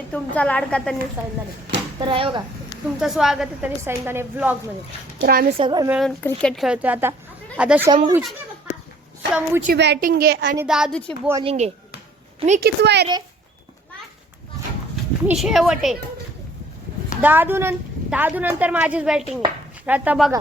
मी तुमचा लाडका तनिष सायंदाने. तर आहे बघा तुमचं स्वागत आहे तनिष सायंदाने व्लॉगमध्ये. तर आम्ही सगळं मिळून क्रिकेट खेळतोय. आता शंभूची बॅटिंग आहे आणि दादूची बॉलिंग आहे. मी कितवा आहे रे? मी शेवट आहे. दादू नंतर माझीच बॅटिंग आहे. आता बघा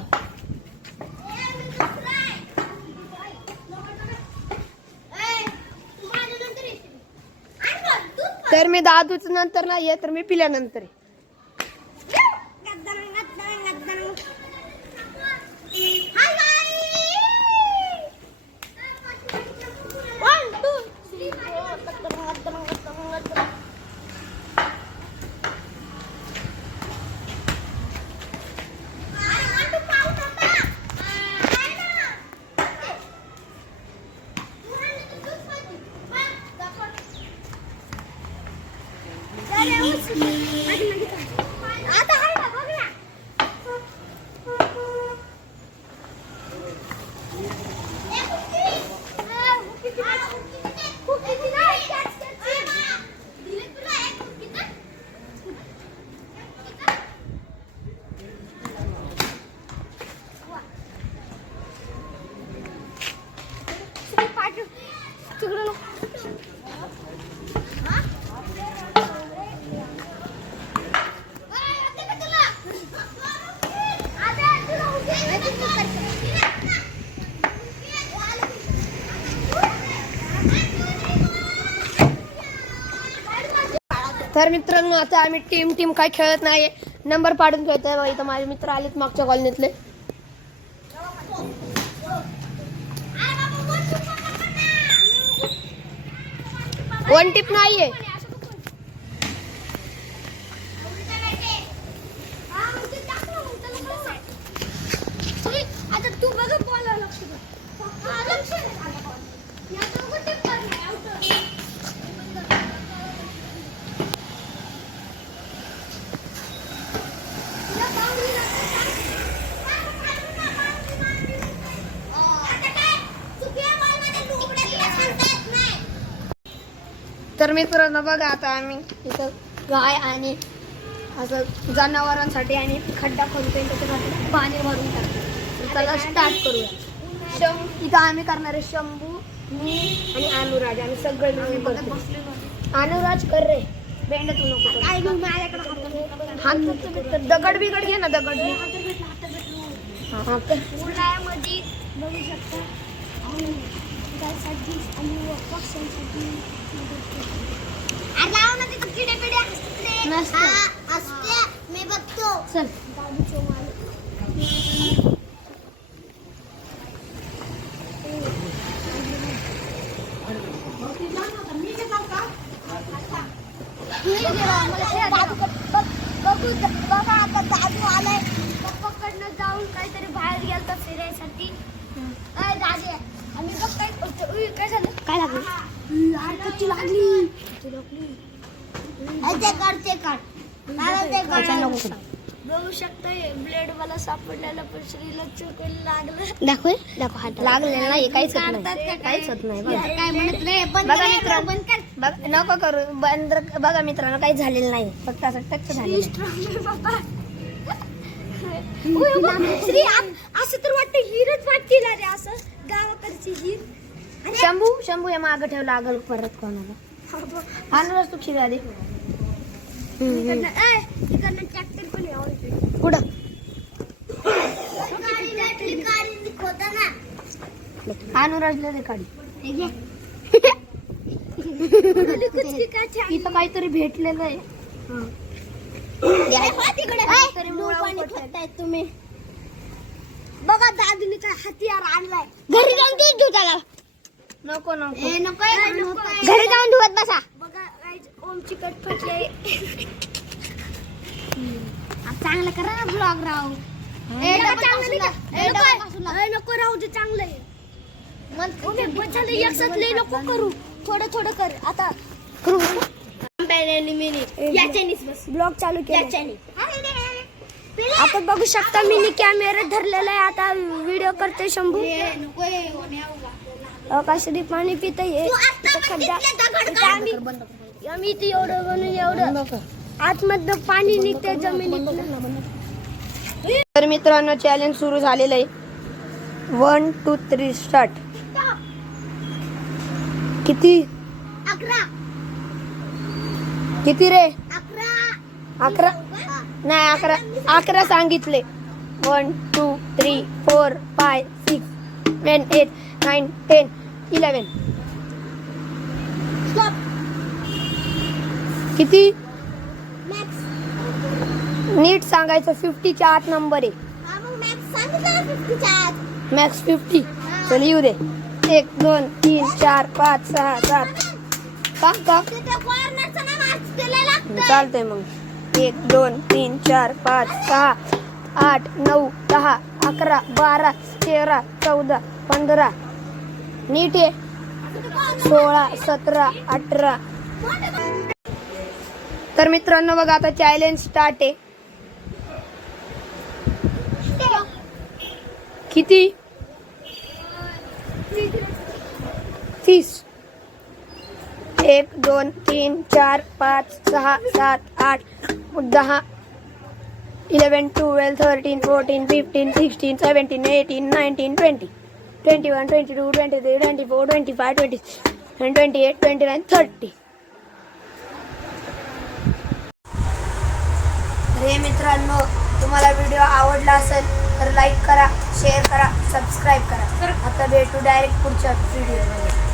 तर मी दादूच नंतर नाही आहे तर मी पिल्यानंतर आहे. तर मित्रांनो आता आम्ही टीम काय खेळत नाही, नंबर पाडून खेळतोय. इथं माझे मित्र आलेत मागच्या कॉलनीतले. वन टिप नाहीये. तर मित्रांनो बघा आता आम्ही इथं गाय आणि असं जनावरांसाठी आणि खड्डा खोदतोय, त्याच्यासाठी पाणी भरून टाकतो. त्याला स्टार्ट करूया. इथं आम्ही करणार आहे शंभू, मी आणि अनुराज. आम्ही सगळे मिळून करतो. अनुराज कर रे, बेंड तू नको. दगड बिगड घे ना, दगड उन्हाळ्यामध्ये बघू शकता मी बघतो. चल बघा आता दादू आलाय. पप्पाकडनं जाऊन काहीतरी बाहेर गेलता फिरायसाठी. दादी आम्ही बघ काय करतो. काय झालं? काय लागली? कच्ची लागली. बघू शकता ब्लेड मला सापडलेला, पण श्रीला चुकायला लागलं. दाखव हात लागलेला नाही, काहीच होत नाही. काय म्हणत नाही. बघा मित्रांनो, नको करू बंद. बघा मित्रांनो काही झालेलं नाही, फक्त असं टच झालेलं. श्री असं तर वाटतं हिरच वाटतील रे, असं गावाकडची हिर. शंभू या मागं ठेवला लागल परत कोणाला. अनुराज तू खिरा दे. ट्रॅक्टर पण पुढं अनुराजला दे काढी. इथं काहीतरी भेटलेलं आहे. तुम्ही बघा दादूने काय हत्यार आणलाय. घरी जाऊन दूध घेऊ त्याला. नको घरी जाऊन धुवत बसा. बघा ओमची कटफट आहे. चांगलं करा ना ब्लॉग राव. नको राहू दे, चांगलं आहे. एकसाथ लय नको करू, थोडं कर. आता करू ब्लॉग चालू केला. आता बघू शकता मिनी कॅमेरा धरलेला आहे. आता व्हिडिओ करते शंभू. आकाशरी पाणी पित आहे खड्डा इथं आम्ही इथे एवढं बनून एवढं आतमधलं पाणी निघतंय जमिनीत. तर मित्रांनो चॅलेंज सुरू झालेलं आहे. 1 2 3 स्टार्ट. किती 11 किती रे? 11 11 नाही 11 सांगितले. 1 2 3 4 5 6 7 8 9 10 11. स्टॉप किती मॅक्स. नीट सांगायचं. 50 च्या आत नंबर आहे. हा मग मॅक्स सांगितलं 50 च्या आत. मॅक्स 50. चल येऊ दे. 1 2 3 4 5 6 7 का तिथे कॉर्नरचं नाव आज त्याला लागतं. चालतंय मग. 1 2 3 4 5 6 8 9 10 11 12 13 14 15 नीट आहे. 16 17 18. तर मित्रांनो बघा आता चॅलेंज स्टार्ट आहे. किती 30. 1 2 3 4 5 6 7 8 10 11 12 13 14 15 16 17 18 19 20 21 22 23 24 25 26 28 29 30. हे मित्रांनो तुम्हाला व्हिडिओ आवडला असेल तर लाईक करा, शेअर करा, सबस्क्राईब करा. आता भेटू डायरेक्ट पुढच्या व्हिडिओमध्ये.